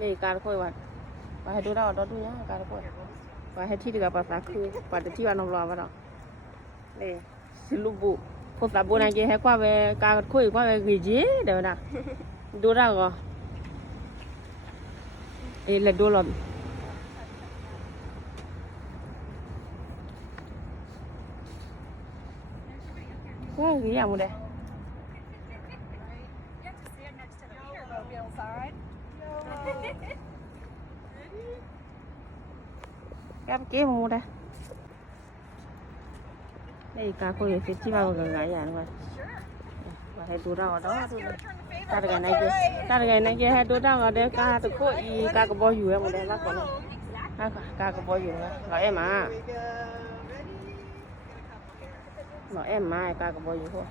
นี่การคุยวัดไปให้ดูเราเราดูยังการคุยไปให้ที่ดีกับภาษาคือปัจจุบันน้องรอมาดอกนี่สิลูบุภาษาโบราณเกี่ยวกับว่าเวการคุยว่าเวกิจิเดี๋ยวนะดูเราก็เลยดูเราว่ากี่อย่างมั้งเด้แกเก๋มั้งเด้นี่การคุยสิที่ว่ากันไงอย่างนั้นว่าให้ดูเราเนาะการกันไหนเจ้การกันไหนเจ้ให้ดูเราเด้อการตุกอีการกบอยู่มั้งเด้อรักก่อนนะการกบอยู่นะเราเอ็มมาเราเอ็มมาการกบอยู่พวก